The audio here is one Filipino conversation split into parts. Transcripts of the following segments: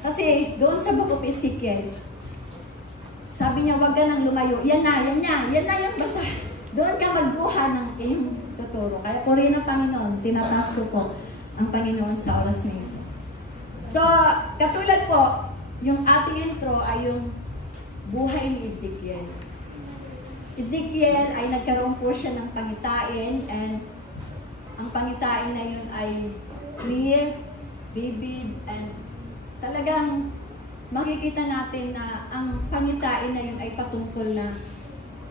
Kasi doon sa Book of Ezekiel, sabi niya, wag ka nang lumayo. Yan na yung basta. Doon ka magbuha ng iyong tuturo. Kaya po rin ang Panginoon, tinataas ko po ang Panginoon sa oras na ito. So, katulad po, yung ating intro ay yung buhay ni Ezekiel. Ezekiel ay nagkaroon po siya ng pangitain, and ang pangitain na yun ay clear, vivid, and talagang makikita natin na ang pangitain na yun ay patungkol na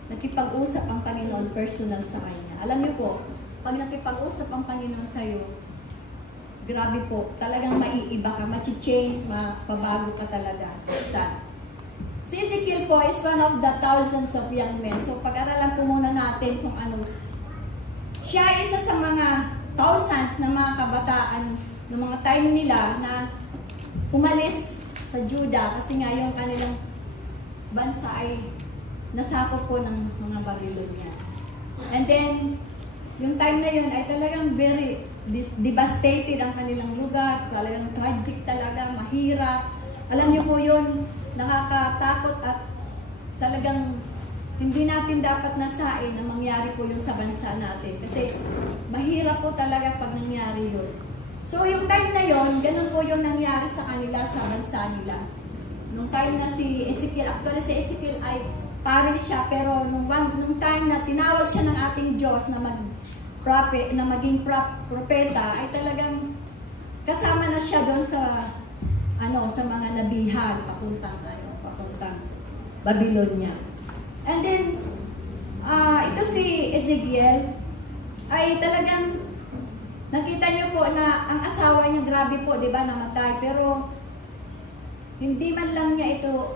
nakipag-usap ang Panginoon personal sa kanya. Alam niyo po, pag nakipag-usap ang Panginoon sa iyo, grabe po, talagang maiiba ka, machi-change, mapabago ka talaga. Basta. Si Ezekiel po is one of the thousands of young men. So, pag-aralan po muna natin kung ano. Siya ay isa sa mga thousands ng mga kabataan ng mga time nila na umalis sa Judah kasi nga yung kanilang bansa ay nasakop po ng mga Babylonia. And then, yung time na yun ay talagang very devastated ang kanilang lugar, talagang tragic talaga, mahirap. Alam niyo po yun, nakakatakot at talagang hindi natin dapat nasain na mangyari po yun sa bansa natin. Kasi mahirap po talaga pag nangyari yun. So yung time na yun, ganun po yung nangyari sa kanila sa bansa nila. Nung time na si Ezekiel, actually si Ezekiel ay pare siya, pero nung time na tinawag siya ng ating Diyos na mag-prophet, na maging propeta, ay talagang kasama na siya doon sa sa mga nabihag papuntang Babylonia. And then ito si Ezekiel ay talagang nakita niyo po na ang asawa niya, grabe po, 'di ba, namatay, pero hindi man lang niya ito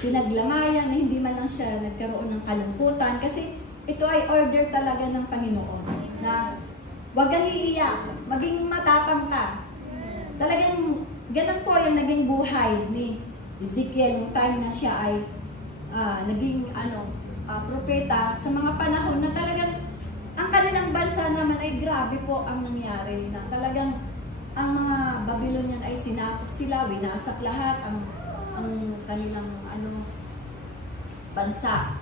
pinaglamayan, na hindi man lang siya nagkaroon ng kalungkutan, kasi ito ay order talaga ng Panginoon na huwag kang iiyak, maging matapang ka. Talagang ganun po yung naging buhay ni Ezekiel yung time na siya ay naging propeta sa mga panahon na talagang ang kanilang bansa naman ay grabe po ang nangyari, na talagang ang mga Babylonian ay sinakop sila, winasak lahat ang kanilang bansa.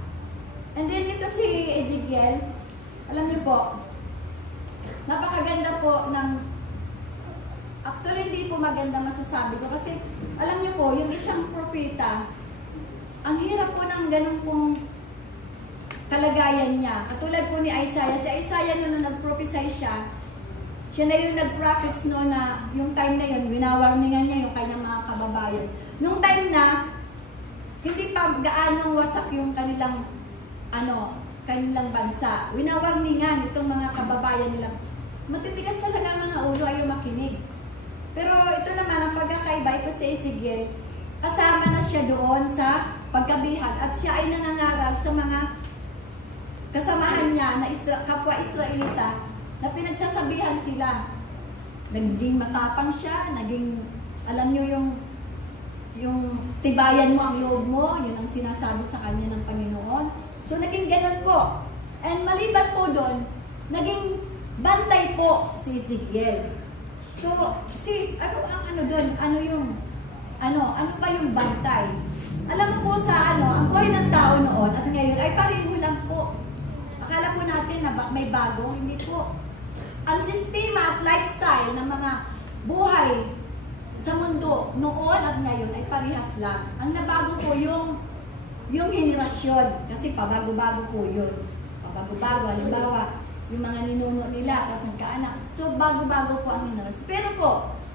And then ito si Ezekiel, alam niyo po, napakaganda po ng, actually hindi po maganda masasabi ko, kasi alam niyo po, yung isang propeta, ang hirap po ng ganun pong kalagayan niya. Katulad po ni Isaiah. Si Isaiah nung nag-prophesy siya na yung nag-prophets no, na yung time na yun, winawarningan niya yung kanyang mga kababayan. Nung time na, hindi pa gaanong wasak yung kanilang bansa. Winawarningan itong mga kababayan nila. Matitigas talaga ang mga ulo, ayaw makinig. Pero ito naman, ang pagkakaiba, ito si Ezekiel, kasama na siya doon sa pagkabihag at siya ay nangangaral sa mga kasamahan niya na kapwa Israelita na pinagsasabihan sila. Naging matapang siya, naging, alam niyo yung tibayan mo ang loob mo, yun ang sinasabi sa kanya ng Panginoon. So naging ganun po. And maliban po doon, naging bantay po si Ezekiel. So, sis, ano doon? Ano pa yung bantay? Alam mo po sa ang buhay ng tao noon at ngayon ay pareho lang po. Akala po natin na may bago, hindi po. Ang sistema at lifestyle ng mga buhay sa mundo noon at ngayon ay parehas lang. Ang nabago po yung henerasyon, kasi pabago-bago po yun. Pabago-bago, halimbawa, yung mga ninuno nila, kasangkaanak. So, bago-bago po ang henerasyon. Pero po,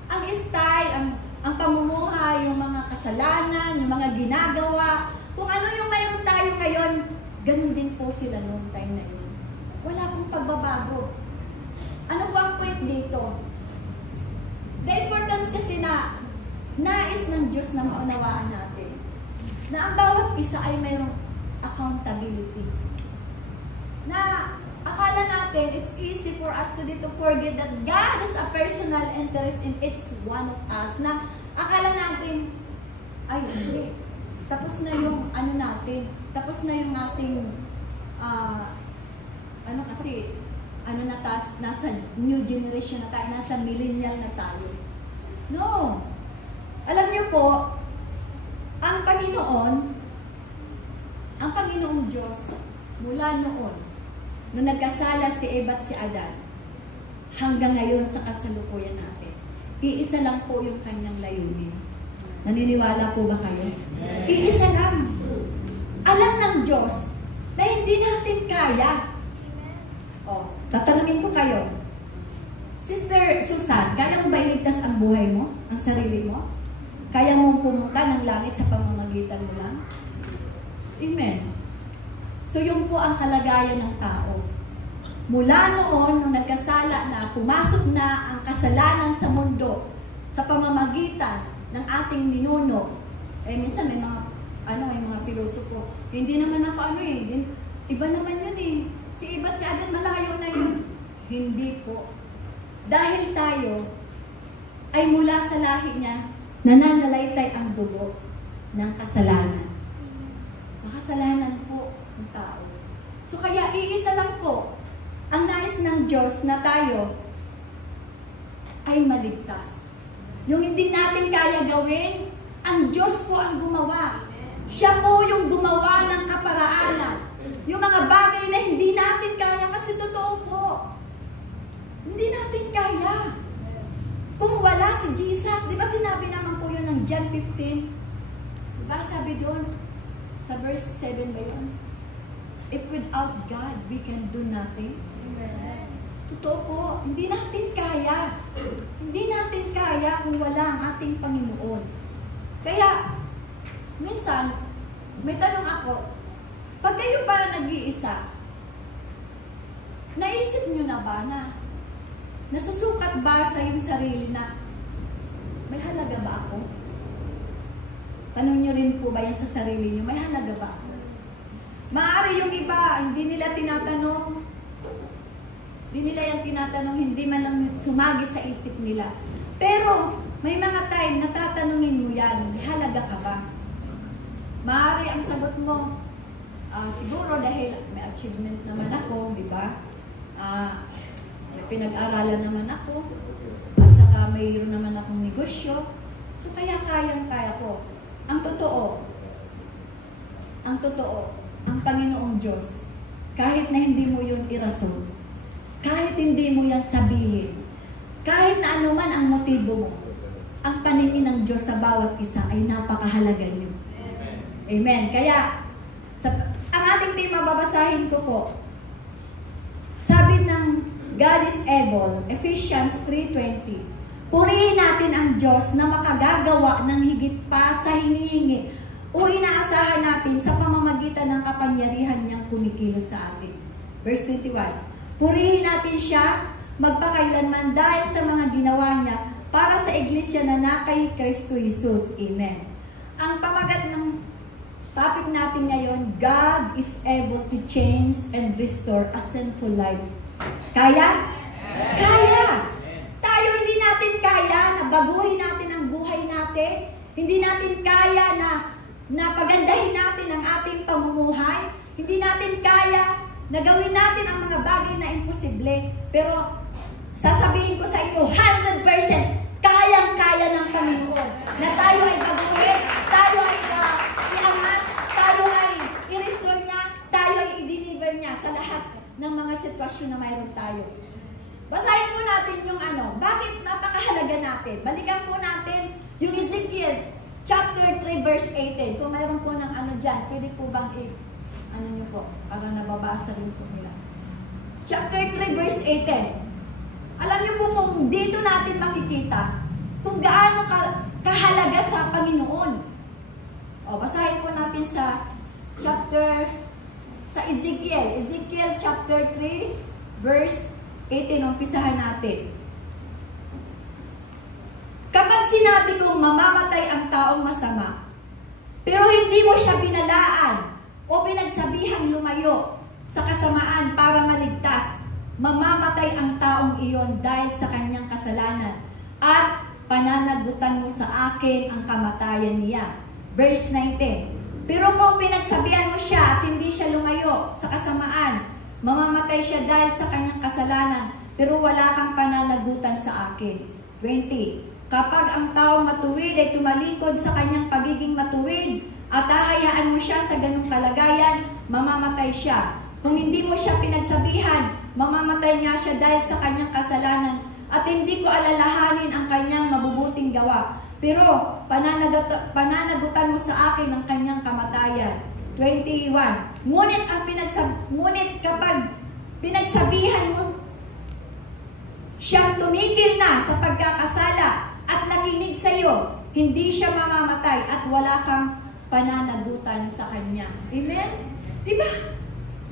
ang style, ang pamumuhay, yung mga kasalanan, yung mga ginagawa, kung ano yung mayroon tayo ngayon, ganun din po sila noong time na yun. Wala pong pagbabago. Ano po ang point dito? The importance kasi na nais ng Diyos na maunawaan natin na ang bawat isa ay mayroong accountability. Na akala natin, it's easy for us to forget that God has a personal interest in each one of us. Na akala natin, ay hindi, tapos na yung natin, tapos na yung ating, nasa new generation na tayo, nasa millennial na tayo. No! Alam niyo po, ang Panginoong Diyos, mula noon, nung nagkasala si Eva at si Adan, hanggang ngayon sa kasalukuyan natin, iisa lang po yung kanyang layunin. Naniniwala po ba kayo? Iisa lang. Alam ng Diyos na hindi natin kaya. O, tatanungin ko kayo, Sister Susan, kaya mo ba iligtas ang buhay mo, ang sarili mo? Kaya mo pumunta ng langit sa pamamagitan mo lang? Amen. So, yun po ang kalagayan ng tao. Mula noon, nung nagkasala na, pumasok na ang kasalanan sa mundo sa pamamagitan ng ating ninuno. Minsan may mga pilosopo. Hindi naman ako iba naman yun eh. Si Eva at si Adan, malayo na yun. Hindi po. Dahil tayo ay mula sa lahi niya, nananalaytay ang dugo ng kasalanan. Makasalanan po ng tao. So kaya iisa lang po ang nais ng Diyos na tayo ay maligtas. Yung hindi natin kaya gawin, ang Diyos po ang gumawa. Siya po yung gumawa ng kaparaanan. Yung mga bagay na hindi natin kaya, kasi totoo po. Hindi natin kaya. Kung wala si Jesus, di ba sinabi naman po yun ng John 15? Di ba sabi doon, sa verse 7 ba yun? If without God, we can do nothing. Totoo po, hindi natin kaya. Hindi natin kaya kung wala ang ating Panginoon. Kaya, minsan, may tanong ako, pag kayo ba nag-iisa, naisip nyo na ba na nasusukat ba sa iyong sarili na may halaga ba ako? Tanong nyo rin po ba yan sa sarili nyo, may halaga ba ako? Maaari yung iba, hindi nila tinatanong, hindi man lang sumagi sa isip nila. Pero, may mga time na tatanungin mo yan, may halaga ka ba? Maaari ang sagot mo, siguro dahil may achievement naman ako, di ba? May pinag-aralan naman ako, at saka mayroon naman akong negosyo, so kaya kayang-kaya ko. Ang totoo, ang Panginoong Diyos, kahit na hindi mo yun irason, kahit hindi mo yan sabihin, kahit na anuman ang motibo mo, ang paningin ng Diyos sa bawat isa ay napakahalaga niyo. Amen. Kaya, ang ating tema, babasahin ko po. Sabi ng God is able, Ephesians 3:20. Purihin natin ang Diyos na makagagawa ng higit pa sa hinihingi o inaasahan natin sa pamamagitan ng kapangyarihan niyang kumikilos sa atin. Verse 21. Purihin natin siya magpakailanman dahil sa mga ginawa niya para sa iglesia na nakay Kristo Jesus. Amen. Ang pamagat ng topic natin ngayon, God is able to change and restore a sinful life. Kaya? Kaya! Tayo hindi natin kaya na baguhin natin ang buhay natin. Hindi natin kaya na pagandahin natin ang ating pamumuhay. Hindi natin kaya na gawin natin ang mga bagay na imposible. Pero sasabihin ko sa inyo, 100% kayang-kaya ng Panginoon na tayo ay baguhin, tayo ay iangat, tayo ay i-restore niya, tayo ay i-deliver niya sa lahat ng mga sitwasyon na mayroon tayo. Basahin po natin yung bakit napakahalaga natin. Balikan po natin yung Ezekiel chapter 3 verse 18. Kung mayroon po ng dyan, pwede po bang nyo po, para nababasa rin po nila. Chapter 3 verse 18. Alam niyo po kung dito natin makikita kung gaano kahalaga sa Panginoon. Basahin po natin sa Ezekiel chapter 3 verse 18, umpisahan natin. Kapag sinabi kong mamamatay ang taong masama, pero hindi mo siya binalaan o pinagsabihang lumayo sa kasamaan para maligtas, mamamatay ang taong iyon dahil sa kanyang kasalanan at pananagutan mo sa akin ang kamatayan niya. Verse 19. Pero kung pinagsabihan mo siya at hindi siya lumayo sa kasamaan, mamamatay siya dahil sa kanyang kasalanan, pero wala kang pananagutan sa akin. 20. Kapag ang taong matuwid ay tumalikod sa kanyang pagiging matuwid at hahayaan mo siya sa ganung kalagayan, mamamatay siya. Kung hindi mo siya pinagsabihan, mamamatay nga siya dahil sa kanyang kasalanan at hindi ko alalahanin ang kanyang mabubuting gawa. Pero pananagutan mo sa akin ang kanyang kamatayan. 21. Ngunit kapag pinagsabihan mo siyang tumigil na sa pagkakasala at nakinig sa iyo, hindi siya mamamatay at wala kang pananagutan sa kanya. Amen? Diba?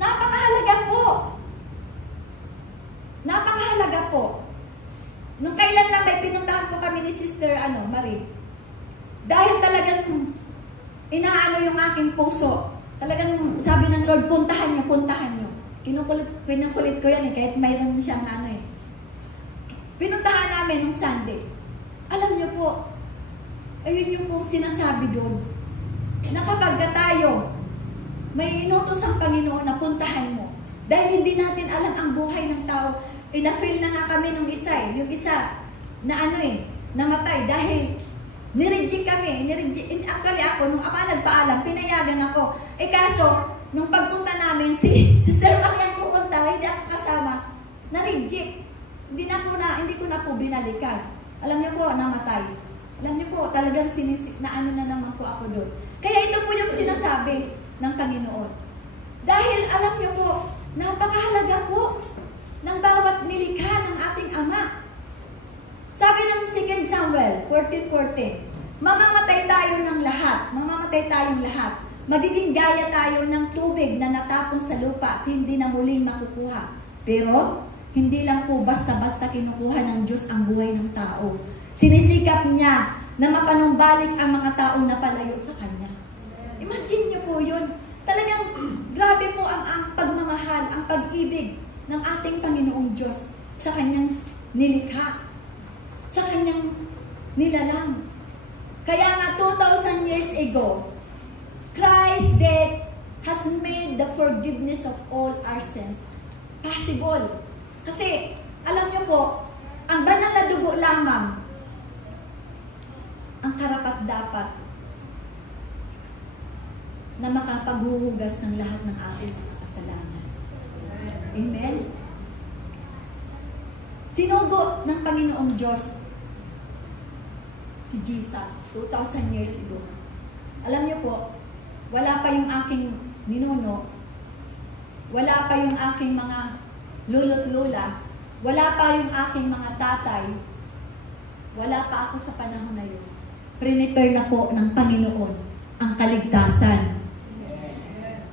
Napakahalaga po. Napakahalaga po. Nung kailan lang may pinuntahan po kami ni Sister Marie. Dahil talagang inaano yung aking puso. Talagang sabi ng Lord, puntahan niyo, puntahan niyo. Kinukulit ko yan kahit mayroon siyang Pinuntahan namin nung Sunday. Alam niyo po, ayun yung pong sinasabi doon. Na kapag tayo, may inutos ang Panginoon na puntahan mo. Dahil hindi natin alam ang buhay ng tao. Na-feel na nga kami nung isa yung isa na namatay dahil nireject kami. Actually ako, nung ako nagpaalam, pinayagan ako. Kaso, nung pagpunta namin, si Sister Marian pupunta, hindi ako kasama, na-reject. Hindi ko na po binalikan. Alam niyo po, namatay. Alam niyo po, talagang na naman po ako doon. Kaya ito po yung sinasabi ng Panginoon. Dahil alam niyo po, napakahalaga po ng bawat nilikha ng ating Ama. Sabi ng 2 Samuel 14:14, mamamatay tayo ng lahat, mamamatay tayong lahat. Magiging gaya tayo ng tubig na natapon sa lupa at hindi na muling makukuha. Pero, hindi lang po basta-basta kinukuha ng Diyos ang buhay ng tao. Sinisikap niya na mapanumbalik ang mga tao na palayo sa Kanya. Imagine niyo po yun. Talagang grabe po ang pagmamahal, ang pag-ibig ng ating Panginoong Diyos sa Kanyang nilikha, sa Kanyang nilalang. Kaya nga 2,000 years ago, Christ's death has made the forgiveness of all our sins possible. Kasi, alam niyo po, ang banal na dugo lamang ang karapat-dapat na makapaghuhugas ng lahat ng ating mga kasalanan. Amen? Sinugo ng Panginoong Diyos si Jesus 2,000 years ago. Alam niyo po, wala pa yung aking ninuno, wala pa yung aking mga lolo't lola, wala pa yung aking mga tatay, wala pa ako sa panahon na yun. Prepare na po ng Panginoon ang kaligtasan.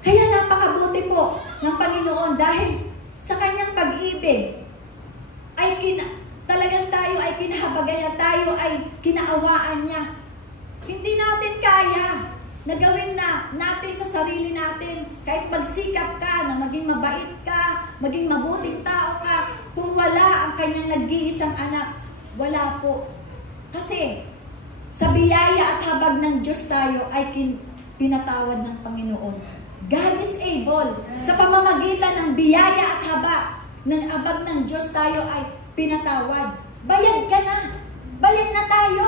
Kaya napakabuti po ng Panginoon dahil sa Kanyang pag-ibig ay talagang tayo ay kinahabagayan, tayo ay kinaawaan niya. Hindi natin kaya na gawin na natin sa sarili natin. Kahit magsikap ka na maging mabait ka, maging mabuting tao ka, kung wala ang Kanyang nag-iisang anak, wala po. Kasi sa biyaya at habag ng Diyos tayo ay pinatawad ng Panginoon. God is able. Sa pamamagitan ng biyaya at habag ng Diyos tayo ay pinatawad. Bayad ka na. Bayad na tayo.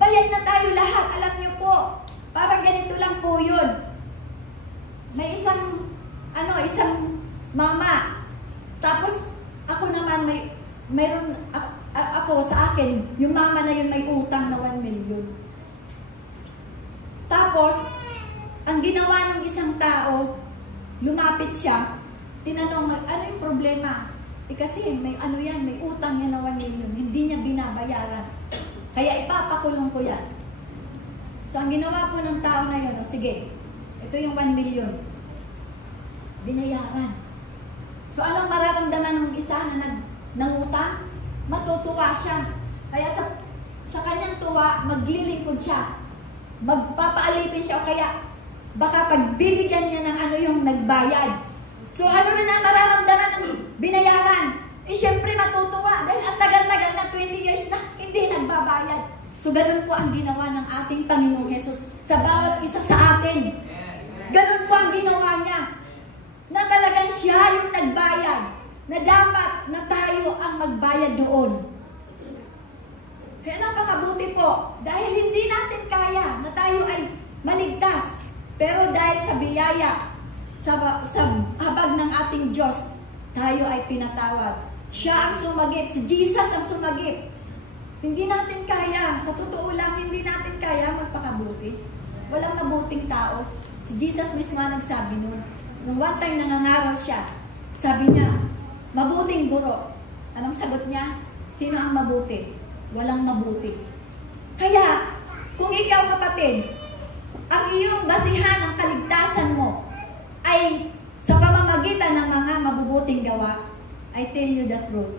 Bayad na tayo lahat. Alam niyo po, parang ganito lang po yun. May isang mama. Tapos, ako naman, mayroon ako sa akin, yung mama na yun may utang na 1 million. Tapos, ang ginawa ng isang tao, lumapit siya, tinanong, ano yung problema? Kasi may may utang yan na 1 million, hindi niya binabayaran. Kaya ipapakulong ko yan. So, ang ginawa po ng tao na yun, sige, ito yung 1 million. Binayaran. So, anong mararamdaman ng isa na nangutang? Matutuwa siya. Kaya sa kanyang tuwa, maglilingkod siya. Magpapaalipin siya o kaya baka pagbibigyan niya ng yung nagbayad. So, ano na mararamdaman ng binayaran? Siyempre matutuwa dahil ang tagal-tagal na 20 years na hindi nagbabayad. So, ganun po ang ginawa ng ating Panginoong Jesus sa bawat isa sa atin. Ganun po ang ginawa niya. Na talagang siya yung nagbayad. Na dapat na tayo ang magbayad doon. Kaya napakabuti po, dahil hindi natin kaya na tayo ay maligtas. Pero dahil sa biyaya, sa habag ng ating Diyos, tayo ay pinatawad. Siya ang sumagip, si Jesus ang sumagip. Hindi natin kaya, sa totoo lang, hindi natin kaya magpakabuti. Walang mabuting tao. Si Jesus mismo ang nagsabi noon. Nung one time nangangaral siya, sabi niya, mabuting guro. Anong sagot niya? Sino ang mabuti? Walang mabuti. Kaya, kung ikaw kapatid, ang iyong basihan ng kaligtasan mo ay sa pamamagitan ng mga mabubuting gawa, I tell you the truth,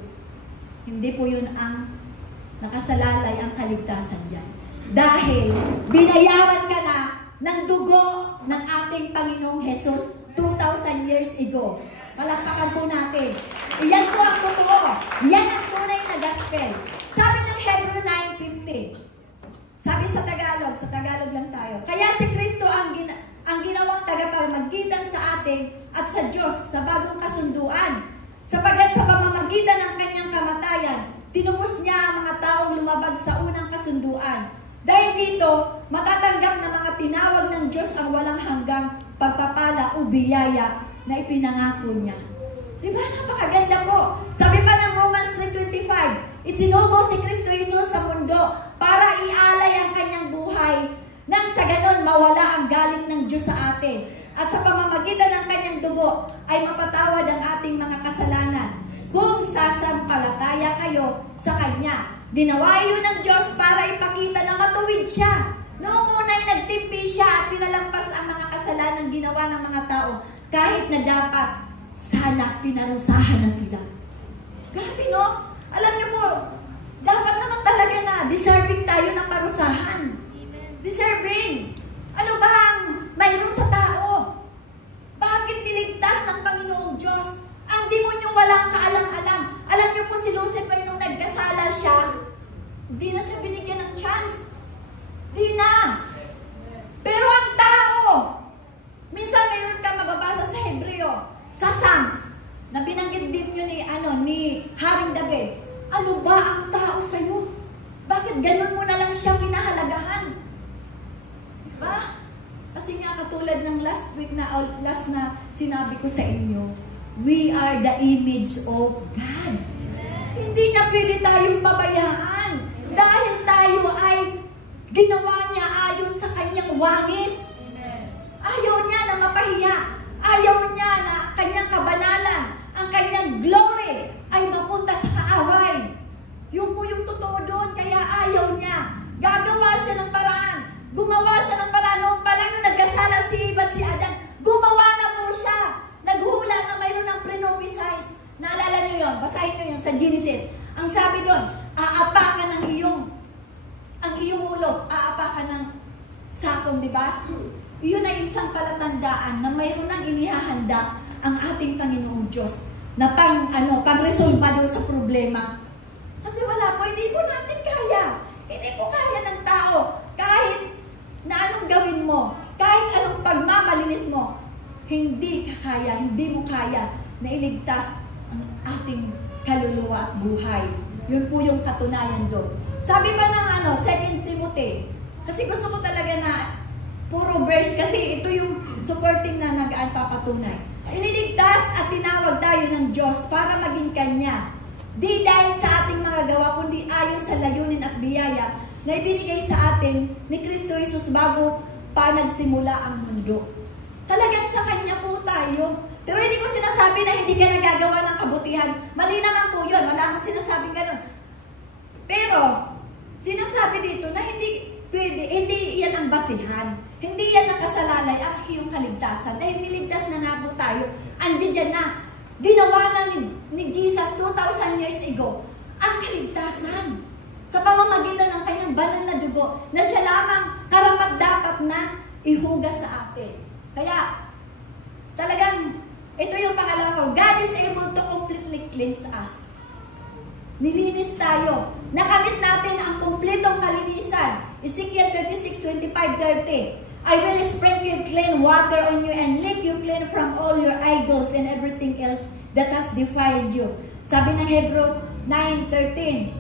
hindi po yun ang nakasalalay ang kaligtasan dyan. Dahil binayaran ka na ng dugo ng ating Panginoong Jesus 2,000 years ago. Palakpakan po natin. Iyan po ang totoo. Yan ang tunay na gospel. Sabi ng Hebrew 9:15. Sabi sa Tagalog lang tayo. Kaya si Kristo ang ginawang tagapamagitan sa atin at sa Diyos sa bagong kasunduan. Sapagkat sa pamamagitan ng kanyang kamatayan, tinubos niya ang mga taong lumabag sa unang kasunduan. Dahil dito, matatanggap ng mga tinawag ng Diyos ang walang hanggang pagpapala o biyaya na ipinangako niya. Diba? Napakaganda po. Sabi pa ng Romans 3:25, isinugo si Kristo Jesus sa mundo para ialay ang kanyang buhay nang sa ganon mawala ang galit ng Diyos sa atin. At sa pamamagitan ng kanyang dugo ay mapatawad ang ating mga kasalanan kung sasampalataya kayo sa kanya. Ginawa yun ng Diyos para ipakita na matuwid siya. Noong una'y nagtimpi siya at pinalampas ang mga kasalanan ginawa ng mga tao kahit na dapat sana pinarusahan na sila. Grabe, no? Alam niyo po, dapat naman talaga na deserving tayo ng parusahan. Deserving. Ano ba ang mayroon sa tao? Bakit niligtas ng Panginoong Diyos? Ang demonyo walang kaalam-alam. Alam niyo po si Lucifer nung nagkasala siya, di na siya binigyan ng chance. Di na. Pero ang tao, minsan mayroon ka mababasa sa Hebreo, sa Psalms, na binanggit din yun ni Haring David. Ano ba ang tao sa'yo? Bakit ganun mo na lang siya pinahalagahan? Diba? Kasi nga katulad ng last na sinabi ko sa inyo, we are the image of God. Hindi niya pwede tayong pabayaan dahil tayo ay ginawa niya ayon sa kanyang wangis. Ayaw niya na mapahiya. Ayaw niya na kanyang kabanalan, ang kanyang glory ay mapunta sa kaaway. Yun po yung totoo doon, kaya ayaw niya. Gagawa siya ng paraan. Gumawa siya ng paraan. Noong pa lang nung nagkasala si Eva at si Adan, gumawa na po siya. Naghula na mayroon ng pre-nomicize. Naalala niyo yun? Basahin niyo yun sa Genesis. Ang sabi doon, aapakan ang iyong ulo. Aapakan ng sakong, di ba? Yun ay isang palatandaan na mayroon nang inihahanda ang ating Panginoong Diyos na pang-resolve doon sa problema. Kasi wala po, hindi po natin kaya. Hindi po kaya ng tao. Kahit na anong gawin mo, kahit anong pagmamalinis mo, hindi mo kaya na iligtas ang ating kaluluwa at buhay. Yun po yung katunayan doon. Sabi pa ng 2 Timothy, kasi gusto ko talaga na puro verse, kasi ito yung supporting na nag-papatunay. Iniligtas at tinawag tayo ng Diyos para maging Kanya. Di dahil sa ating mga gawa, kundi ayon sa layunin at biyaya na ibinigay sa atin ni Kristo Jesus bago pa nagsimula ang mundo. Talagang sa Kanya po tayo. Pero hindi ko sinasabi na hindi ka nagagawa ng kabutihan. Mali naman po yun. Wala akong sinasabing ganun. Pero, sinasabi dito na hindi pwede, hindi yan ang basihan. Hindi yan nakasalalay ang iyong kaligtasan. Dahil niligtas na nga po tayo. Andiyan dyan na. Ginawa na ni Jesus 2,000 years ago ang kaligtasan. Sa pamamagitan ng kanyang banal na dugo na siya lamang karapat-dapat na ihugas sa atin. Kaya, talagang, ito yung pangalawa ko, God is able to completely cleanse us. Nilinis tayo. Nakamit natin ang kumpletong kalinisan. Ezekiel 36:25-30. I will sprinkle clean water on you and make you clean from all your idols and everything else that has defiled you. Sabi ng Hebrew 9:13.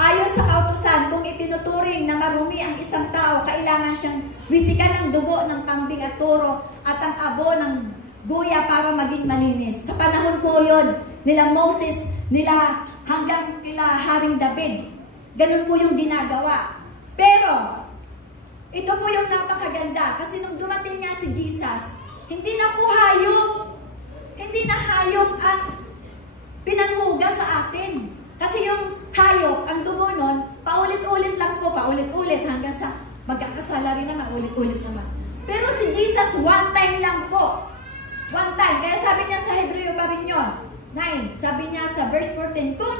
Ayon sa kautusan, kung itinuturing na marumi ang isang tao, kailangan siyang wisikan ng dugo ng kambing at toro at ang abo ng guya para maging malinis. Sa panahon po yun, nila Moses, nila hanggang kila Haring David. Ganun po yung ginagawa. Pero, ito po yung napakaganda. Kasi nung dumating nga si Jesus, hindi na po hayop. Hindi na hayop ang pinanhuga sa atin. Kasi yung hayop, ang dugo nun, paulit-ulit lang po, paulit-ulit hanggang sa magkakasala rin naman, ulit-ulit naman. Pero si Jesus, one time lang po. One time. Kaya sabi niya sa Hebreo pa rin yun, 9, sabi niya sa verse 14, kung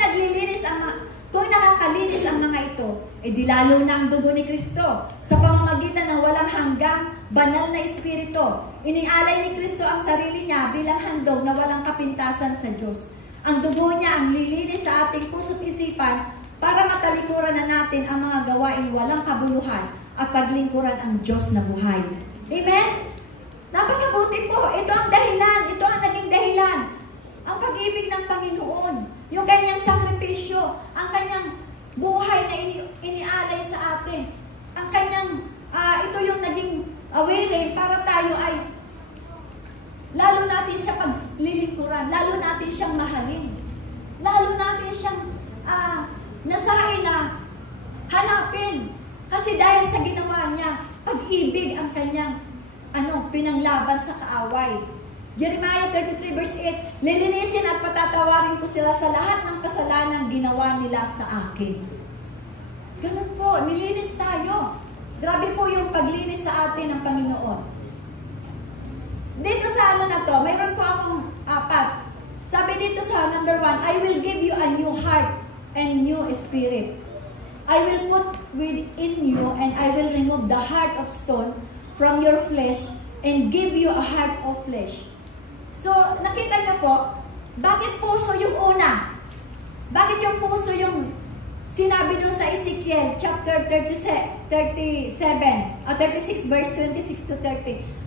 nakakalinis ang mga ito, di lalo na ang dugo ni Kristo sa pamamagitan ng walang hanggang banal na espiritu. Inialay ni Kristo ang sarili niya bilang handog na walang kapintasan sa Diyos. Ang dugo niya ang lilinis sa ating puso't isipan para matalikuran na natin ang mga gawain walang kabuluhan at paglingkuran ang Diyos na buhay. Amen? Napakabuti po. Ito ang dahilan. Ito ang naging dahilan. Ang pag-ibig ng Panginoon. Yung kanyang sakripisyo. Ang kanyang buhay na inialay sa atin. Ang kanyang, ito yung naging way para tayo ay lalo natin siya paglilingkuran, lalo natin siyang mahalin, lalo natin siyang nasahay na hanapin. Kasi dahil sa ginawa niya, pag-ibig ang kanyang pinanglaban sa kaaway. Jeremiah 33 verse 8, lilinisin at patatawarin ko sila sa lahat ng kasalanan ginawa nila sa akin. Ganun po, nilinis tayo. Grabe po yung paglinis sa atin ng Panginoon. Dito sa na to, mayroon po akong 4. Sabi dito sa number 1, I will give you a new heart and new spirit. I will put within you and I will remove the heart of stone from your flesh and give you a heart of flesh. So, nakita niyo po, bakit puso yung una? Bakit yung puso yung sinabi doon sa Ezekiel chapter 36 verse 26 to 30?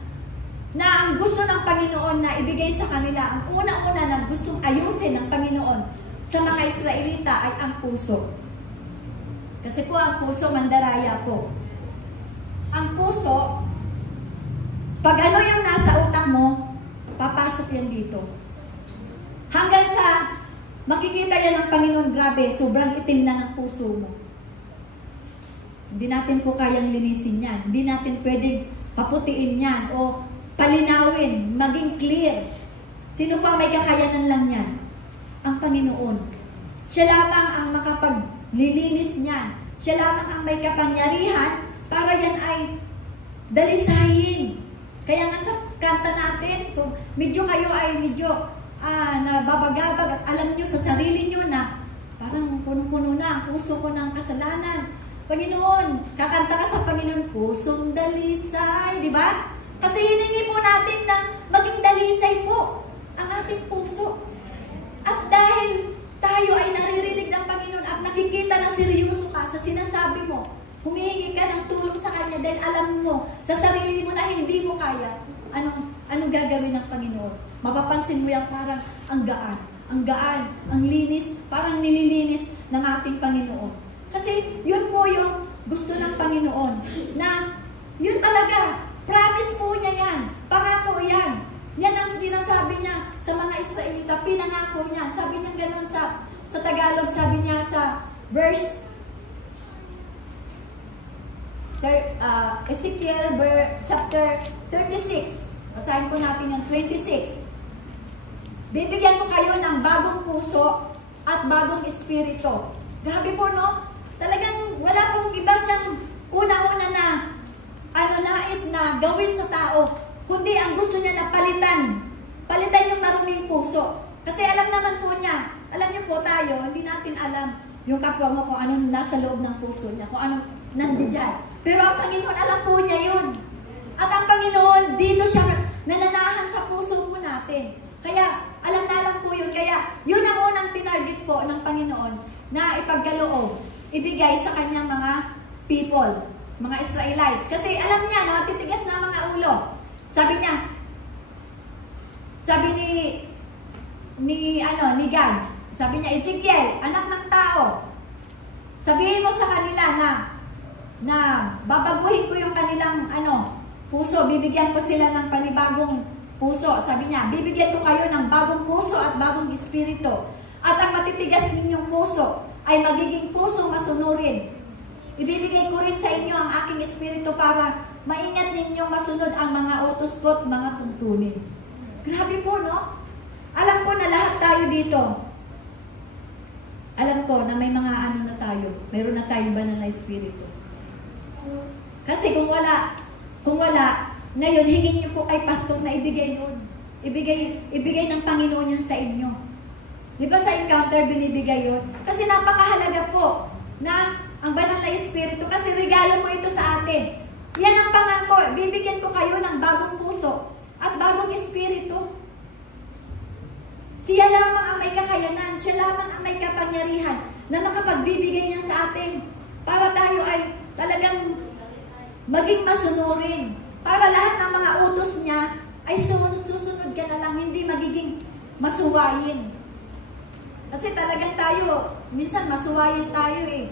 Na ang gusto ng Panginoon na ibigay sa kanila, ang unang-una na gustong ayusin ng Panginoon sa mga Israelita ay ang puso. Kasi po ang puso, mandaraya po. Ang puso, pag ano yung nasa utak mo, papasok yan dito. Hanggang sa makikita yan ng Panginoon, grabe, sobrang itim na ng puso mo. Hindi natin po kayang linisin yan. Hindi natin pwedeng paputiin yan o palinawin, maging clear. Sino pa may kakayanan lang yan? Ang Panginoon. Siya lamang ang makapaglilinis niyan. Siya lamang ang may kapangyarihan para yan ay dalisayin. Kaya nga sa kanta natin, medyo kayo ay medyo nababagabag at alam nyo sa sarili nyo na parang punong-puno na ang puso ko ng kasalanan. Panginoon, kakanta ka sa Panginoon, pusong dalisay, di ba? Kasi hiningi po natin na maging dalisay po ang ating puso. At dahil tayo ay naririnig ng Panginoon at nakikita na seryoso ka sa sinasabi mo, humihingi ka ng tulong sa Kanya dahil alam mo sa sarili mo na hindi mo kaya, anong gagawin ng Panginoon? Mapapansin mo yan parang ang gaan, ang linis, parang nililinis ng ating Panginoon. Kasi yun po yung gusto ng Panginoon na yun talaga. Promise po niya yan. Pangako yan. Yan ang sinasabi niya sa mga Israelita. Pinangako niya. Sabi niya ganun sa Tagalog. Sabi niya sa verse Ezekiel chapter 36. Basahin po natin yung 26. Bibigyan ko kayo ng bagong puso at bagong espiritu. Grabe po, no? Talagang wala pong iba siyang una-una na nais na gawin sa tao, kundi ang gusto niya na palitan yung maruming puso. Kasi alam naman po niya, alam niyo po tayo, hindi natin alam yung kapwa mo kung anong nasa loob ng puso niya, kung anong nandiyan. Pero ang Panginoon, alam po niya yun. At ang Panginoon, dito siya nananahan sa puso po natin. Kaya, alam na lang po yun. Kaya, yun ang unang tinarget po ng Panginoon na ipagkaloob, ibigay sa kanyang mga people, mga Israelites. Kasi alam niya na matitigas na mga ulo. Sabi niya, sabi ni God, sabi niya, Ezekiel, anak ng tao, Sabihin mo sa kanila na babaguhin ko yung kanilang puso, bibigyan ko sila ng panibagong puso. Sabi niya, bibigyan ko kayo ng bagong puso at bagong espiritu. At ang matitigas ninyong puso ay magiging pusong masunurin. Ibibigay ko rin sa inyo ang aking espiritu para maingat ninyong masunod ang mga utos ko at mga tuntunin. Grabe po, no? Alam ko na lahat tayo dito. Alam ko na may mga na tayo. Mayroon na tayong banal na espiritu. Kasi kung wala, ngayon hingin niyo po kay pastor na ibigay yun. Ibigay ng Panginoon yun sa inyo. Di ba sa encounter binibigay yun? Kasi napakahalaga po na ang banal na espiritu, kasi regalo mo ito sa atin. Yan ang pangako. Bibigyan ko kayo ng bagong puso at bagong espiritu. Siya lamang ang may kakayanan, siya lamang ang may kapangyarihan na makapagbibigay niya sa atin para tayo ay talagang maging masunurin. Para lahat ng mga utos niya ay susunod ka na lang, hindi magiging masuwayin. Kasi talagang tayo, minsan masuwayin tayo eh.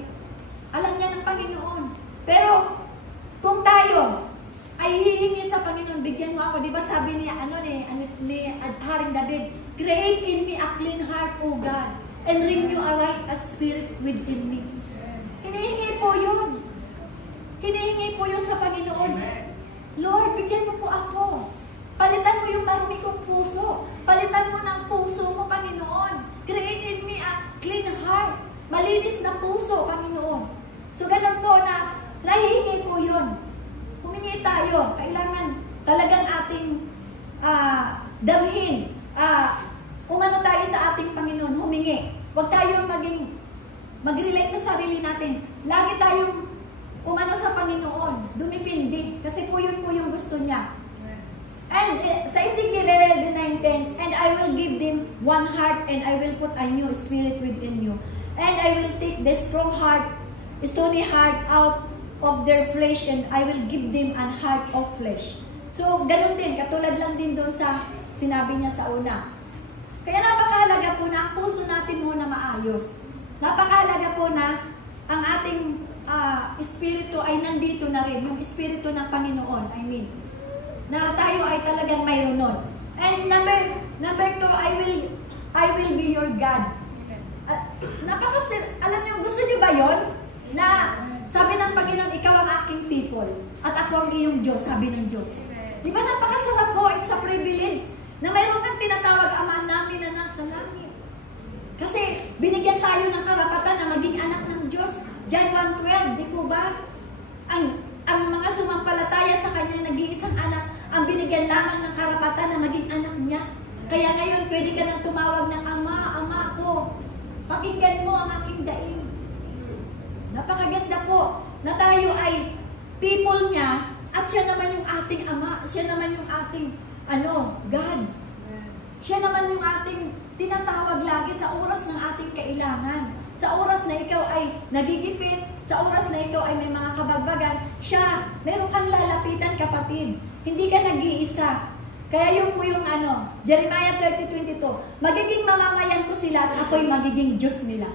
Alam niya ng Panginoon. Pero kung tayo ay hihingi sa Panginoon, bigyan mo ako. Di ba sabi niya, ni Haring David, create in me a clean heart, O God, and renew a right spirit within me. Hinihingi po yun. Hinihingi po yun sa Panginoon. Lord, bigyan mo po ako. Palitan mo yung marumi kong puso. Palitan mo ng puso mo, Panginoon. Create in me a clean heart. Malinis na puso, Panginoon. So, ganun po na nahihingi po yun. Humingi tayo. Kailangan talagang ating damhin. Umano tayo sa ating Panginoon, humingi. Huwag tayong mag-relate sa sarili natin. Lagi tayong umano sa Panginoon, dumipindi. Kasi po yun po yung gusto niya. And sa Ezekiel 11:9-10, and I will give them one heart, and I will put a new spirit within you. And I will take the stony heart out of their flesh, and I will give them an heart of flesh. So, ganun din, katulad lang din doon sa sinabi niya sa una. Kaya napakahalaga po na ang puso natin muna maayos. Napakahalaga po na ang ating espiritu ay nandito na rin, yung espiritu ng Panginoon, na tayo ay talagang mayroon nun. And number 2, I will be your God. Alam niyo, gusto niyo ba yon? Na sabi ng Panginoon, ikaw ang aking people, at ako ang iyong Diyos, sabi ng Diyos. Di ba napakasarap po, it's a privilege, na mayroon kang tinatawag Ama namin na nasa langit. Kasi binigyan tayo ng karapatan na maging anak ng Diyos. John 1:12, di po ba? Ang mga sumampalataya sa kanyang nag-iisang anak, ang binigyan lamang ng karapatan na maging anak niya. Kaya ngayon, pwede ka nang tumawag ng Ama, Ama ko. Pakinggan mo ang aking daing. Napakaganda po na tayo ay people niya at siya naman yung ating Ama. Siya naman yung ating, God. Siya naman yung ating tinatawag lagi sa oras ng ating kailangan. Sa oras na ikaw ay nagigipit, sa oras na ikaw ay may mga kabagbagan, siya, meron kang lalapitan, kapatid. Hindi ka nag-iisa. Kaya yung po yung Jeremiah 30:22, magiging mamamayan ko sila at ako'y magiging Diyos nila.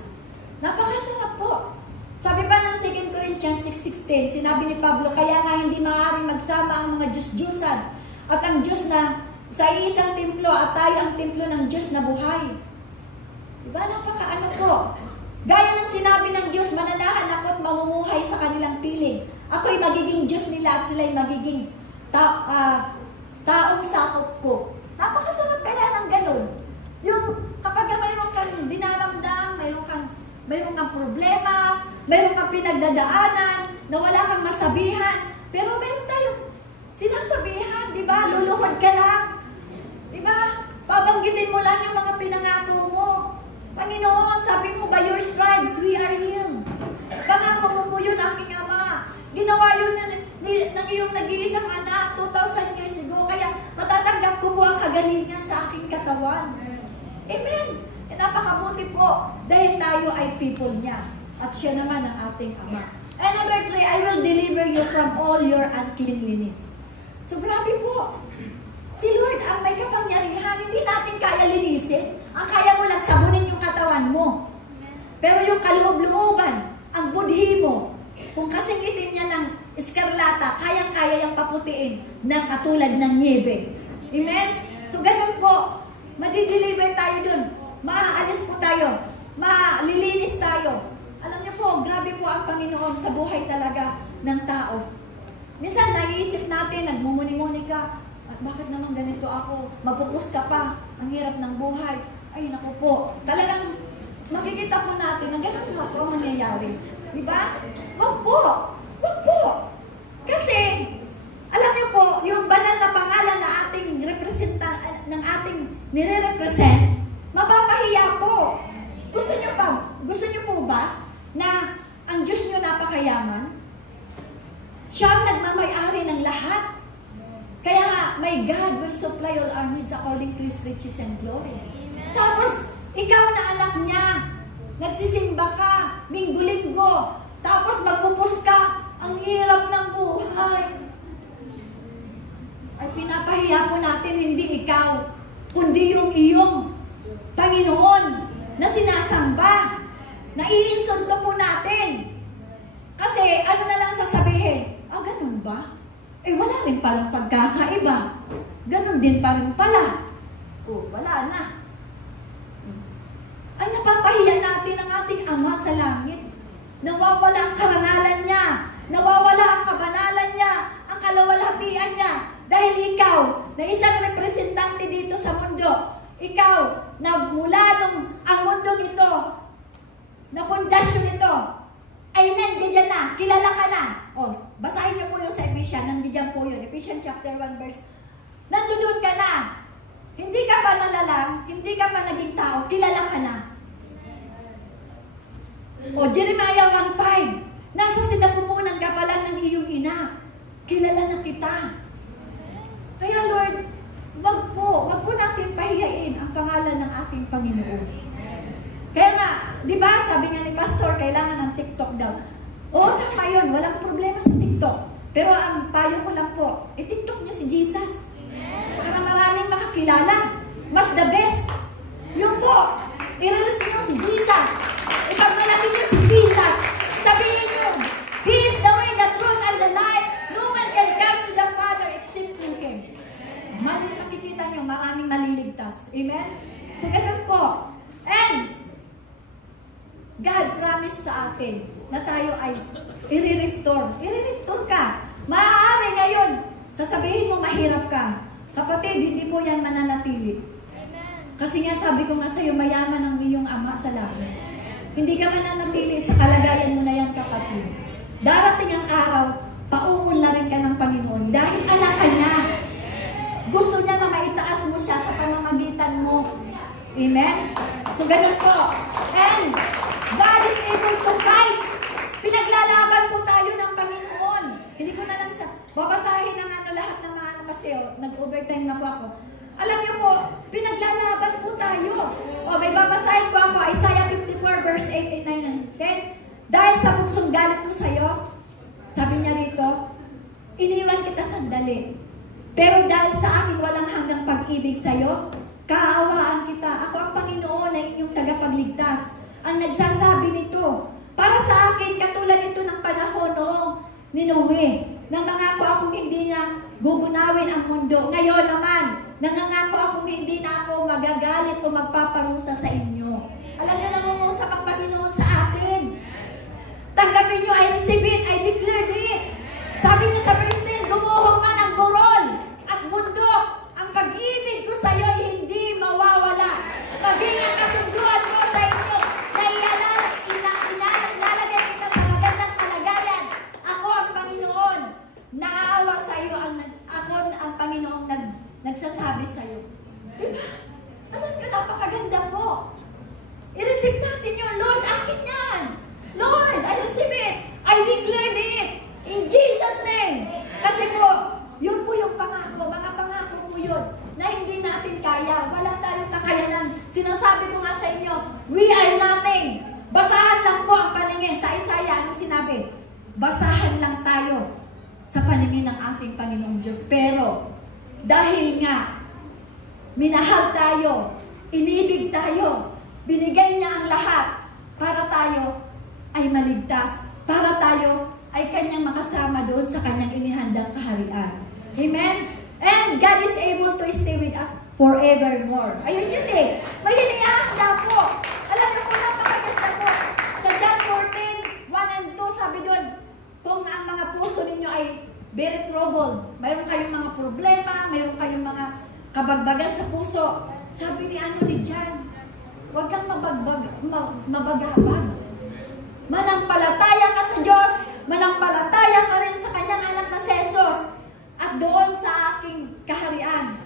Napakasarap po. Sabi pa ng 2 Corinthians 6:16, sinabi ni Pablo, kaya nga hindi maaaring magsama ang mga Diyos-Diyusan at ang Diyos na sa isang templo at tayo ang templo ng Diyos na buhay. Diba? Napakaano po. Gaya ng sinabi ng Diyos, mananahan ako at mamumuhay sa kanilang piling. Ako'y magiging Diyos nila at sila'y magiging taong sakop ko. Napakasarap kaya ng ganun. Yung kapag mayroon kang dinaramdam, mayroon kang problema, mayroon kang pinagdadaanan, na wala kang masabihan, pero mayroon tayong sinasabihan, di ba? Luluhod ka lang. Di ba? Babanggitin mo lang yung mga pinangako mo. Panginoon, sabi mo, by your stripes, we are healed. Pangako mo po yun, aking Ama. Ginawa yun ng iyong nag-iisang anak 2,000 years ago. Kaya matatanggap ko po ang kagalingan sa aking katawan. Amen. E napakabuti po dahil tayo ay people niya. At siya naman ang ating Ama. And number 3, I will deliver you from all your uncleanliness. So grabe po. Si Lord ang may kapangyarihan. Hindi natin kaya linisin. Ang kaya mo lang sabunin yung katawan mo. Pero yung kaloob-looban, ang budhi mo, kung kasing itim niya ng eskarlata, kayang-kaya yung paputiin na katulad ng niebe. Amen? So, ganun po. Madideliver tayo dun. Maaalis po tayo. Malilinis tayo. Alam niyo po, grabe po ang Panginoon sa buhay talaga ng tao. Minsan, naiisip natin, nagmumuni-muni ka, at bakit naman ganito ako? Mapupus ka pa. Ang hirap ng buhay. Ay, naku po. Talagang makikita po natin na ganun po ang mangyayari. Diba? Wag po. Wag po. Kasi, alam niyo po, yung banal na pangalan na ating ng ating nire-represent, mapapahiya po. Gusto niyo po ba na ang Diyos niyo napakayaman? Siya ang nagmamay-ari ng lahat. Kaya nga, my God will supply all our needs according to His riches and glory. Tapos, ikaw na anak niya, nagsisimba ka, linggo-linggo, tapos magpupus ka, ang hirap ng buhay. Ay pinapahiya po natin, hindi ikaw, kundi yung iyong Panginoon na sinasamba, na iinsulto po natin. Kasi ano na lang sasabihin? Ganun ba? Wala rin palang pagkakaiba. Ganun din pa rin pala. Wala na. Ay napapahiya natin ang ating Ama sa langit. Nawawala ang karangalan niya. Nawawala ang kabanalan niya. Ang kalawalhatian niya. Dahil ikaw, na isang representante dito sa mundo, ikaw, na mula nung ang mundo nito, na pundasyon nito, ay nandiyan na, kilala ka na. Basahin niyo po yung sa Ephesians, nandiyan po yun. Ephesians chapter 1 verse. Nandun ka na. Hindi ka pa nalalang, hindi ka pa naging tao, kilala ka na. Jeremiah 1:5, nasa sinapupunan ka pa lang ng iyong ina. Kilala na kita. Kaya Lord, wag po natin pahiyain ang pangalan ng ating Panginoon. Kaya nga, di ba, sabi nga ni Pastor, kailangan ng TikTok daw. Tama yun, walang problema sa TikTok. Pero ang payo ko lang po, TikTok niyo si Jesus. Para maraming makakilala. Mas the best. Yung po, i-release niyo si Jesus. Ipagmalaki niyo si Jesus. Sabihin niyo, He is the way, the truth, and the life. No man can come to the Father except through Him. Makikita niyo, maraming maliligtas. Amen? So, ganun po. And, God promised sa atin na tayo ay i-restore. I-restore ka. Maaari ngayon, sasabihin mo mahirap ka. Kapatid, hindi po yan mananatili. Kasi nga sabi ko nga sa'yo, mayaman ang iyong Ama sa langit. Hindi ka mananatili sa kalagayan mo na yan, kapatid. Darating ang araw, pauunlarin ka ng Panginoon dahil anak ka niya. Gusto niya na maitaas mo siya sa pamamagitan mo. Amen? So, ganun po. And, God is able to fight. Pinaglalaban po tayo ng Panginoon. Hindi ko na lang babasahin ng lahat ng mga kasi nag-overtime na po ako. Alam niyo po, pinaglalaban po tayo. May babasahin po ako, Isaiah 54 verse 8 and 9 and 10. Dahil sa pugsong galit ko sa'yo, sabi niya rito, iniwan kita sandali. Pero dahil sa akin walang hanggang pag-ibig sa'yo, kaawaan kita. Ako ang Panginoon na inyong tagapagligtas. Ang nagsasabi nito, para sa akin, katulad ito ng panahon noong ni Noe, nangangako akong hindi na gugunawin ang mundo. Ngayon naman, nangangako akong hindi na ako magagalit o magpaparusa sa inyo. Alam niyo, nangungusap ang Panginoon sa atin. Tanggapin niyo, I receive it, I declared it. Sabi niya sa verse 10, gumuhong man ang burol at bundok, ang pag-ibig ko sa iyo ay hindi mawawala. Maging ang kasunduan ko sa inyo na ilalagay kita sa magandang kalagayan. Ako ang Panginoon. Naawa sa iyo, ako ang Panginoon nagsasabi sa iyo. Diba? Alam niyo, napakaganda po. I-receive natin yun. Lord, akin yan. Lord, I receive it. I declared it. In Jesus' name. Kasi po, yun po yung pangako. Mga pangako po yun na hindi natin kaya. Wala tayong kakayanan. Sinasabi ko nga sa inyo, we are nothing. Basahan lang po ang paningin. Sa Isaiah, ano sinabi? Basahan lang tayo sa paningin ng ating Panginoong Diyos. Pero, dahil nga, minahal tayo, inibig tayo, binigay niya ang lahat para tayo ay maligtas, para tayo ay kanyang makasama doon sa kanyang inihandang kaharian. Amen? And God is able to stay with us forevermore. Ayun yun eh. May hinihanda po. Alam niyo po, napakaganda po. Sa John 14, 1 and 2, sabi doon, kung ang mga puso ninyo ay very troubled, mayroon kayong mga problema, mayroon kayong mga kabagbagan sa puso, sabi ni John, huwag kang mabagabag. Manampalataya ka sa Diyos, manampalataya ka rin sa kanyang anak na si Jesus. At doon sa aking kaharian,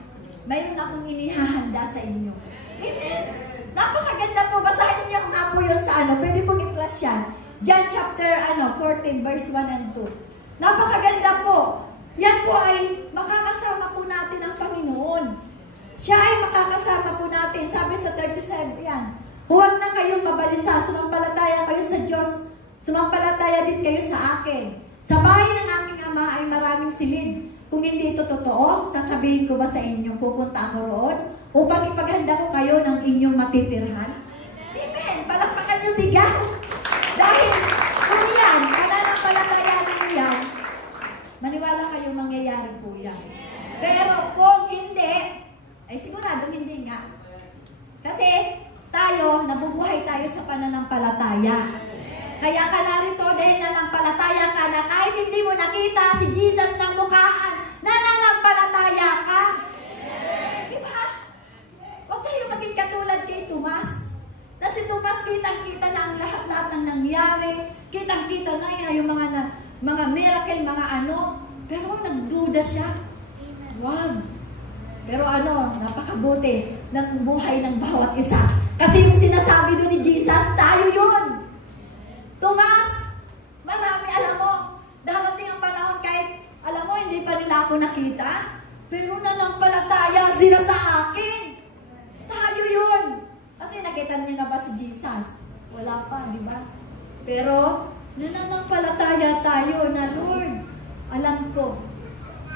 mayroon akong inihahanda sa inyo. Amen? Napakaganda po. Basahin niyo nga po yun sa pwede pong i-class yan. John chapter 14, verse 1 and 2. Napakaganda po. Yan po ay makakasama po natin ang Panginoon. Siya ay makakasama po natin. Sabi sa 37, yan. Huwag na kayong mabalisa. Sumampalataya kayo sa Diyos. Sumampalataya din kayo sa akin. Sa bahay ng aking Ama ay maraming silid. Kung hindi ito totoo, sasabihin ko ba sa inyo, pupunta ako roon upang ipaghanda ko kayo ng inyong matitirhan? Amen! Palakpakan niyo si God. Dahil kung yan, pananampalataya ninyo yan, maniwala kayo mangyayari po yan. Pero kung hindi, ay siguradong hindi nga. Kasi tayo, nabubuhay tayo sa pananampalataya. Kaya ka narito dahil nanampalataya ka na kahit hindi mo nakita si Jesus ng mukhaan, nananampalataya ka. Diba? Huwag tayo maging katulad kay Tomas. Na si Tomas kitang-kita na ang lahat-lahat ng nangyari. Kitang-kita na yung mga miracle, mga pero nagduda siya. Wag. Pero napakabuti ng buhay ng bawat isa. Kasi yung sinasabi doon ni Jesus, tayo yun. Tomas, marami alam mo, darating ang panahon kahit, alam mo, hindi pa nila ako nakita, pero nanampalataya sila sa akin. Tayo yun. Kasi nakita niyo na ba si Jesus? Wala pa, di ba? Pero, nananampalataya tayo na, Lord, alam ko,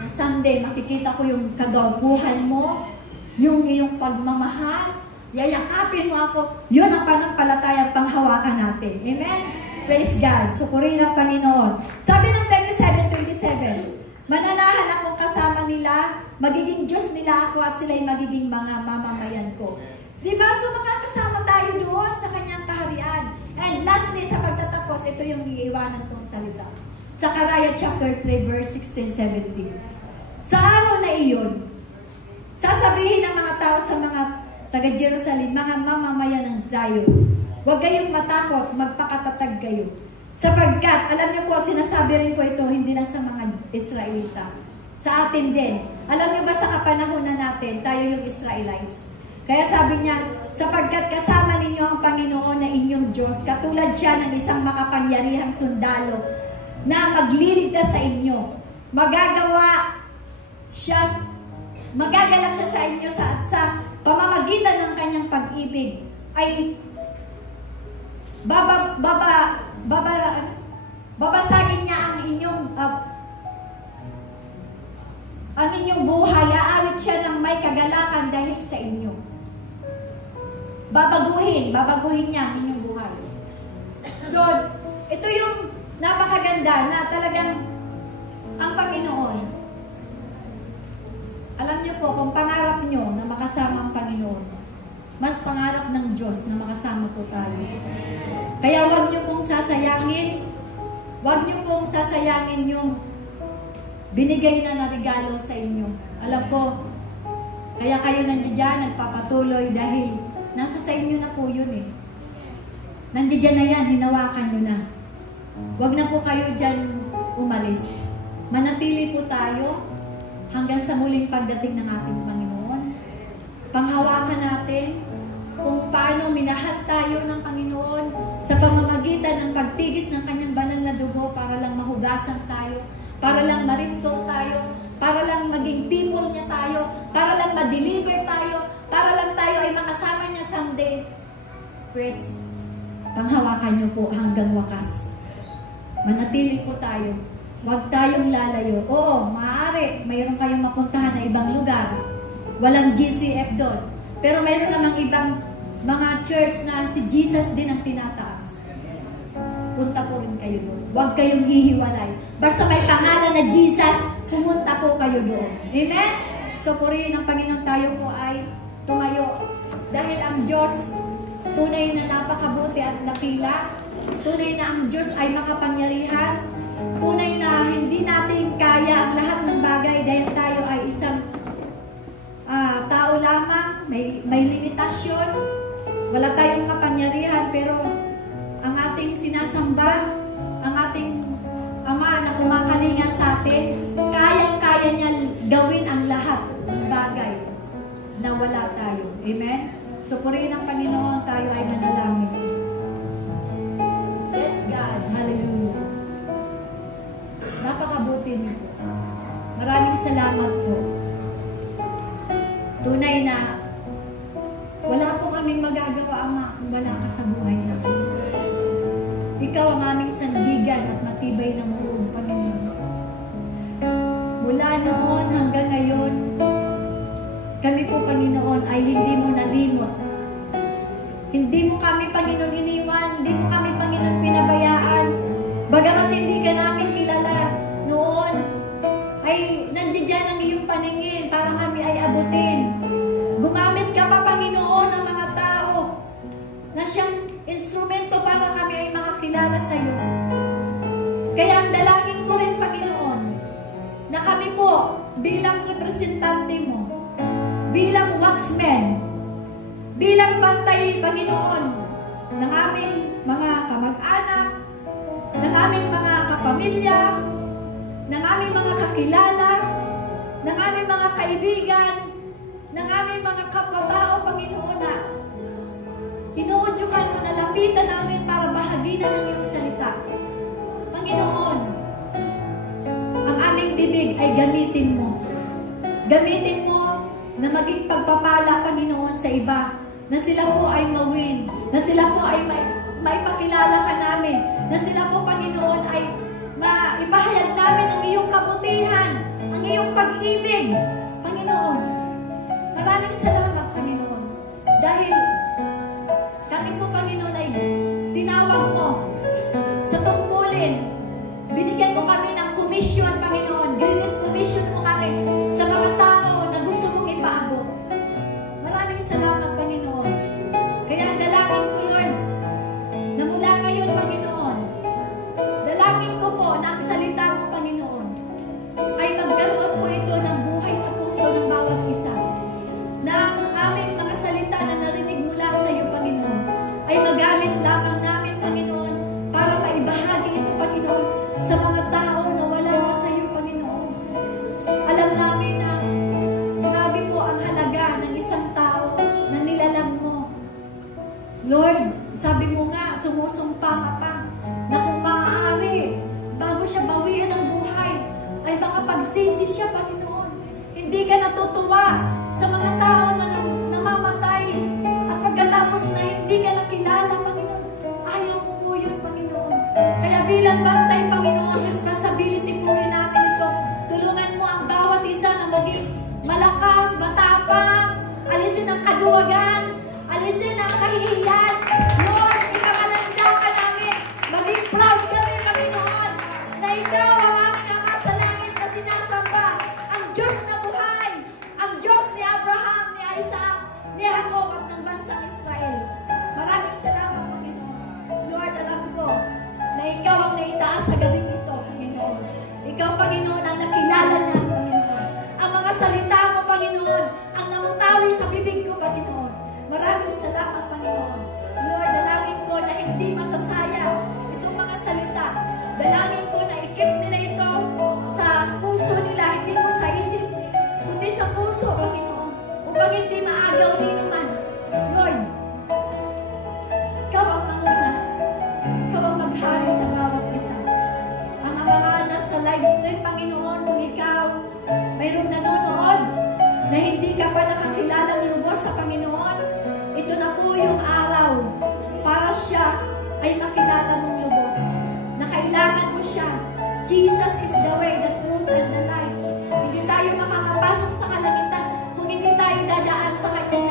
na someday makikita ko yung kagabuhan mo, yung iyong pagmamahal, yayakapin mo ako, yun ang panampalatayang panghawakan natin. Amen? Praise God. Sukuriin ang Panginoon. Sabi ng 27:27, mananahan akong kasama nila, magiging Diyos nila ako at sila'y magiging mga mamamayan ko. Diba? So makakasama tayo doon sa kanyang kaharian. And lastly, sa pagtatapos, ito yung iiwanan kong salita. Zechariah chapter 3, verse 16-17. Sa araw na iyon, sasabihin ng mga tao sa mga taga-Jerusalem, mga mamamayan ng Zion, huwag kayong matakot, magpakatatag kayo. Sapagkat, alam niyo po, sinasabi rin po ito, hindi lang sa mga Israelita. Sa atin din. Alam niyo ba sa kapanahonan natin, tayo yung Israelites. Kaya sabi niya, sapagkat kasama ninyo ang Panginoon na inyong Diyos, katulad siya ng isang makapangyarihang sundalo na magliligtas sa inyo. Magagalak siya sa inyo sa pamamagitan ng kanyang pag-ibig ay babasagin niya ang inyong buhay. Aawit siya ng may kagalakan dahil sa inyo. Babaguhin niya ang inyong buhay. So, ito yung napakaganda na talagang ang Panginoon. Alam niyo po, kung pangarap niyo na makasama ang Panginoon, mas pangarap ng Diyos na makasama po tayo. Kaya huwag niyo pong sasayangin yung binigay na regalo sa inyo. Alam po, kaya kayo nandiyan, nagpapatuloy dahil nasa sa inyo na po yun eh. Nandiyan na yan, hinawakan nyo na. Huwag na po kayo dyan umalis. Manatili po tayo hanggang sa muling pagdating ng ating Panginoon. Panghawakan natin kung paano minahal tayo ng Panginoon sa pamamagitan ng pagtigis ng kanyang banal na dugo para lang mahugasan tayo, para lang ma-restore tayo, para lang maging people niya tayo, para lang ma-deliver tayo, para lang tayo ay makasama niya someday. Praise, panghawakan niyo po hanggang wakas. Manatili po tayo. Huwag tayong lalayo. Oo, maaari, mayroon kayong mapuntahan na ibang lugar. Walang GCF doon. Pero mayroon namang ibang mga church na si Jesus din ang tinataas. punta po rin kayo doon. Huwag kayong hihiwalay. Basta may pangalan na Jesus, pumunta po kayo doon. Amen? So, purihin ng Panginoon, tayo po ay tumayo. Dahil ang Diyos, tunay na napakabuti at dakila. Tunay na ang Diyos ay makapangyarihan. Tunay na hindi natin kaya ang lahat ng bagay dahil tayo ay isang tao lamang, may limitasyon. Wala tayong kapangyarihan, pero ang ating sinasamba, ang ating Ama na kumakalinga sa atin, kayang-kaya niya gawin ang lahat ng bagay na wala tayo. Amen? So, purihin ang Panginoon, tayo ay manalangin. Yes, God. Hallelujah. Napakabuti niyo po. Maraming salamat po. Tunay na wala po kaming magagawa, Ama, kung wala ka sa buhay namin. Ikaw ang aming sandigan at matibay na muong, Panginoon. Mula noon hanggang ngayon, kami po, Panginoon, ay hindi mo nalimot. Hindi mo kami, Panginoon, iniwan. Hindi mo kami, Panginoon, pinabayaan. Bagamat hindi ka namin kilala noon, ay nandiyan ang iyong paningin para kami ay abutin. Gumamit ka pa, Panginoon, ng mga tao na siyang instrumento para kami ay makakilala sa iyo. Kaya ang dalangin ko rin, Panginoon, na kami po bilang representante mo, bilang watchman, bilang bantay, Panginoon, ng aming mga kamag-anak, ng aming mga kapamilya, ng aming mga kakilala, ng aming mga kaibigan, ng aming mga kapwa-tao, Panginoon, na inuudyukan mo na lapitan namin para bahaginan ng iyong salita. Panginoon, ang aming bibig ay gamitin mo. Gamitin mo na maging pagpapala, Panginoon, sa iba. Na sila po ay mawin. Na sila po ay maipakilala ka namin. Na sila po, Panginoon, ay maipahayag namin ang iyong kabutihan, ang iyong pag-ibig. Panginoon, maraming salamat, Panginoon. Dahil kami po, Panginoon, ay tinawag mo sa tungkulin. Binigyan mo kami ng commission, Panginoon. Green commission mo kami sa mga tao na gusto mong ipaabot. Maraming salamat, Panginoon. Kaya dalangin ko, Lord, na mula ngayon, Panginoon, dalangin ko po na ang salita mo, Panginoon, ay magkaroon po ito ng buhay sa puso ng bawat isa. Na ang aming mga salita na narinig mula sa iyo, Panginoon, ay magamit lamang namin, Panginoon, para maibahagi ito, Panginoon, sa mga tao na wala pa sa iyo, Panginoon. Alam namin na grabe po ang halaga ng isang tao na nilalang mo. Lord, sabi mo nga, sumusumpa ka pa, na kung maaari, bago siya bawian ng buhay, ay makapagsisi siya, Panginoon. Hindi ka natutuwa sa mga tao na namamatay at pagkatapos na hindi ka nakilala, Panginoon. Ayaw mo po yun, Panginoon. Kaya bilang bantay, Panginoon, responsibility po rin namin ito. Tulungan mo ang bawat isa na maging malakas, matapang, alisin ang kaduwagan, alisin ang kahihiyan. Lord, ipakalanda ka namin. Maging proud kami, Panginoon, na ikaw ang aming Ama sa langit na sinasamba. Ang Diyos na buhay, ang Diyos ni Abraham, ni Isaac, ni Jacob at ng bansang Israel. Maraming salamat, Panginoon. Lord, alam ko na ikaw ang naitaas sa gabing ito, Panginoon. Ikaw, Panginoon, ang nakilala niya, Panginoon. Ang mga salita mo, Panginoon, ang namutawi sa bibig ko, Panginoon. Maraming salamat, Panginoon. Lord, dalangin ko na hindi masasayang itong mga salita. Dalangin ko na ikip nila ito sa puso nila, hindi mo sa isip, kundi sa puso, Panginoon. Upang hindi maagaw ni naman. Lord, ikaw ang manguna. Ikaw ang maghari sa bawat isa. Ang mga nasa live stream, Panginoon, kung ikaw mayroong nanonood na hindi ka pa nakakilalang lubos sa Panginoon, ito na po yung araw para siya ay makilala mong lubos. Na kailangan mo siya. Jesus is the way, the truth, and the life. Hindi tayo makakapasok sa kalangitan kung hindi tayo dadaan sa kanyang